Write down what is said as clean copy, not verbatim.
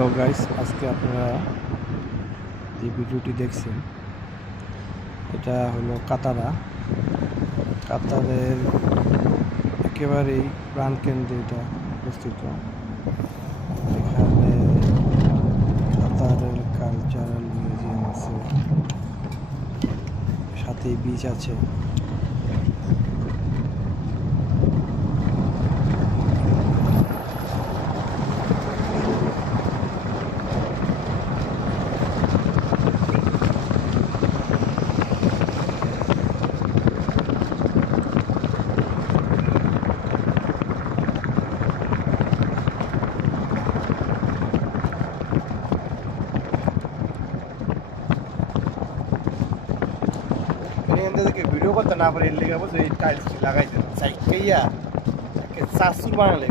Hello guys, আজকে আপনারা যে ভিডিওটি দেখছেন এটা হলো কাতারের একেবারেই প্রাণকেন্দ্রে এটা অবস্থিত। এখানে কাতারের কালচারাল মিউজিয়াম আছে, সাথে বিচ আছে। থেকে ভিডিও করতে না পারে এর লেগে বলছে এই টাইলস লাগাইছে সাইড খাইয়া চাষুর বানালে